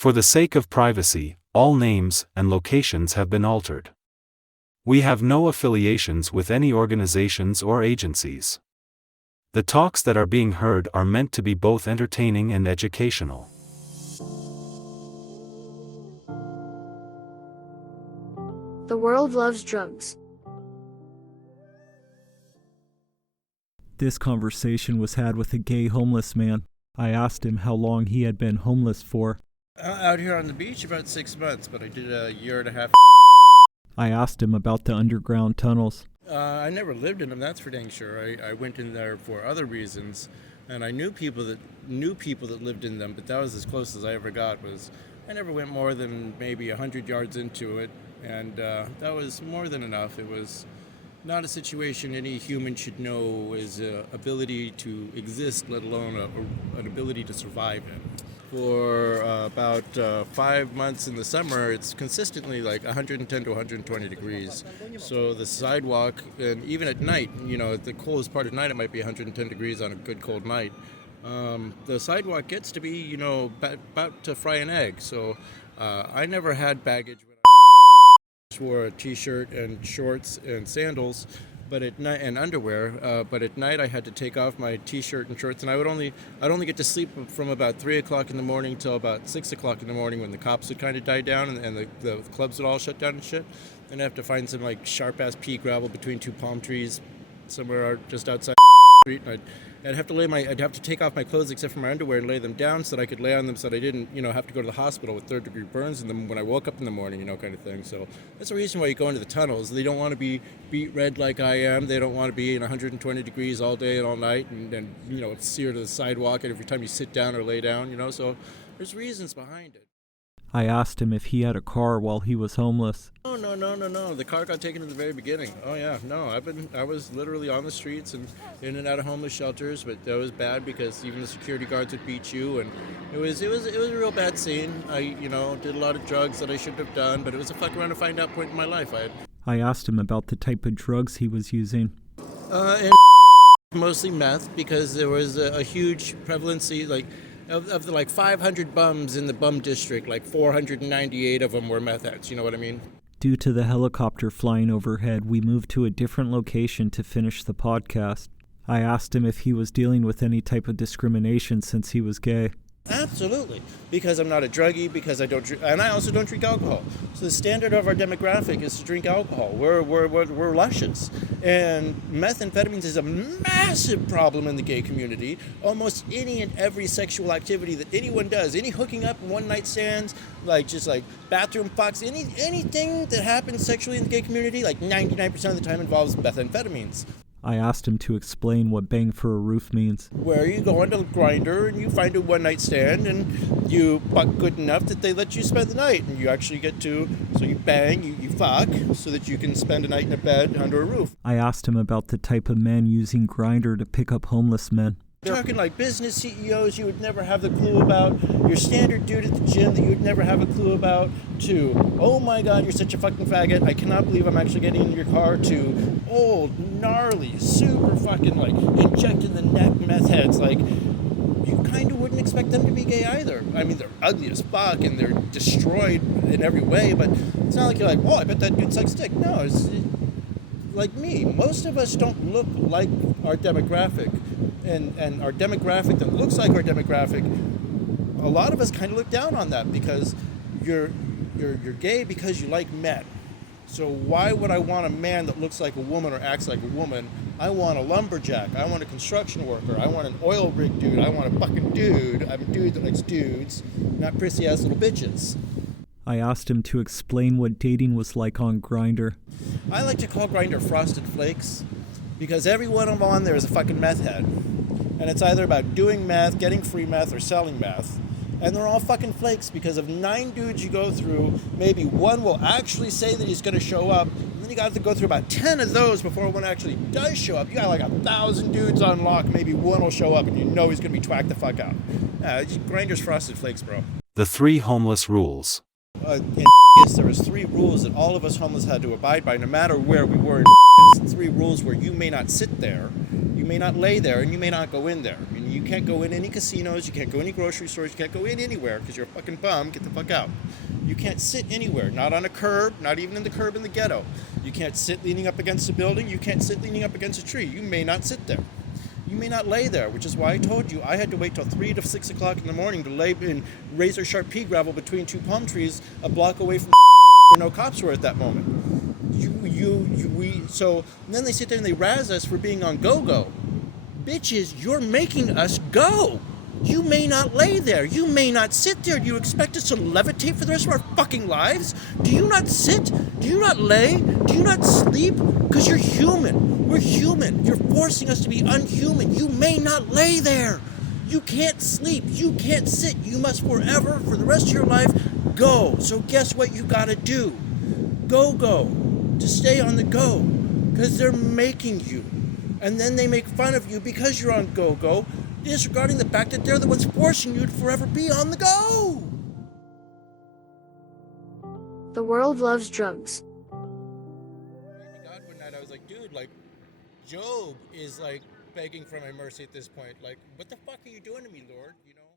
For the sake of privacy, all names and locations have been altered. We have no affiliations with any organizations or agencies. The talks that are being heard are meant to be both entertaining and educational. The world loves drugs. This conversation was had with a gay homeless man. I asked him how long he had been homeless for. Out here on the beach about 6 months, but I did a year and a half. I asked him about the underground tunnels. I never lived in them, that's for dang sure. I went in there for other reasons, and I knew people that lived in them, but that was as close as I ever got. I never went more than maybe 100 yards into it, and that was more than enough. It was not a situation any human should know is ability to exist, let alone an ability to survive in. For about 5 months in the summer, it's consistently like 110 to 120 degrees. So the sidewalk, and even at night, at the coldest part of night, it might be 110 degrees on a good cold night. The sidewalk gets to be, about to fry an egg. So I never had baggage. I wore a t-shirt and shorts and sandals, but at night and underwear. But at night I had to take off my t-shirt and shorts, and I'd only get to sleep from about 3 o'clock in the morning till about 6 o'clock in the morning when the cops would kind of die down and the clubs would all shut down and shit. Then I have to find some like sharp ass pea gravel between two palm trees somewhere just outside the street. And I'd have to take off my clothes except for my underwear and lay them down so that I could lay on them so that I didn't, have to go to the hospital with third-degree burns in them when I woke up in the morning, kind of thing. So that's the reason why you go into the tunnels. They don't want to be beat red like I am. They don't want to be in 120 degrees all day and all night and sear to the sidewalk every time you sit down or lay down, So there's reasons behind it. I asked him if he had a car while he was homeless. Oh, no. The car got taken in the very beginning. Oh, yeah. No, I was literally on the streets and in and out of homeless shelters, but that was bad because even the security guards would beat you, and it was a real bad scene. I, did a lot of drugs that I shouldn't have done, but it was a fuck around to find out point in my life. I asked him about the type of drugs he was using. And mostly meth, because there was a huge prevalency, of the 500 bums in the bum district, 498 of them were meth heads, you know what I mean? Due to the helicopter flying overhead, we moved to a different location to finish the podcast. I asked him if he was dealing with any type of discrimination since he was gay. Absolutely, because I'm not a druggie, because I don't drink, and I also don't drink alcohol. So the standard of our demographic is to drink alcohol. We're luscious, and methamphetamines is a massive problem in the gay community. Almost any and every sexual activity that anyone does, any hooking up, one night stands, bathroom fucks, anything that happens sexually in the gay community, 99% of the time involves methamphetamines. I asked him to explain what bang for a roof means. Where you go onto Grindr and you find a one-night stand and you fuck good enough that they let you spend the night, and you actually get to, so you bang, you fuck, so that you can spend a night in a bed under a roof. I asked him about the type of men using Grindr to pick up homeless men. Talking business CEOs you would never have the clue about, your standard dude at the gym that you would never have a clue about, to, oh my god, you're such a fucking faggot, I cannot believe I'm actually getting in your car, to old, gnarly, super fucking, inject in the neck meth heads, you kind of wouldn't expect them to be gay either. I mean, they're ugly as fuck and they're destroyed in every way, but it's not like you're whoa, I bet that dude sucks dick. No, it's like me. Most of us don't look like our demographic. And our demographic that looks like our demographic, a lot of us kind of look down on that because you're gay because you like men. So why would I want a man that looks like a woman or acts like a woman? I want a lumberjack. I want a construction worker. I want an oil rig dude. I want a fucking dude. I'm a dude that likes dudes, not prissy ass little bitches. I asked him to explain what dating was like on Grindr. I like to call Grindr Frosted Flakes because every one of them on there is a fucking meth head. And it's either about doing meth, getting free meth, or selling meth. And they're all fucking flakes because of 9 dudes you go through, maybe one will actually say that he's going to show up. And then you got to go through about 10 of those before one actually does show up. You got 1,000 dudes on lock, maybe one will show up and you know he's going to be twacked the fuck out. Grindr's Frosted Flakes, bro. The 3 homeless rules. In there was 3 rules that all of us homeless had to abide by no matter where we were in 3 rules where you may not sit there, you may not lay there, and you may not go in there. I mean, You can't go in any casinos, you can't go any grocery stores, you can't go in anywhere because you're a fucking bum. Get the fuck out. You can't sit anywhere, not on a curb, not even in the curb in the ghetto. You can't sit leaning up against a building, you can't sit leaning up against a tree. You may not sit there. You may not lay there, which is why I told you I had to wait till 3 to 6 o'clock in the morning to lay in razor sharp pea gravel between two palm trees a block away from where no cops were at that moment. So then they sit there and they razz us for being on go-go. Bitches, you're making us go. You may not lay there. You may not sit there. Do you expect us to levitate for the rest of our fucking lives? Do you not sit? Do you not lay? Do you not sleep? Because you're human. We're human. You're forcing us to be unhuman. You may not lay there. You can't sleep. You can't sit. You must forever, for the rest of your life, go. So guess what you gotta do? Go. To stay on the go. Because they're making you. And then they make fun of you because you're on go, disregarding the fact that they're the ones forcing you to forever be on the go. The world loves drugs. God, one night I was like, dude, like, Job is like begging for my mercy at this point. Like, what the fuck are you doing to me, Lord? You know?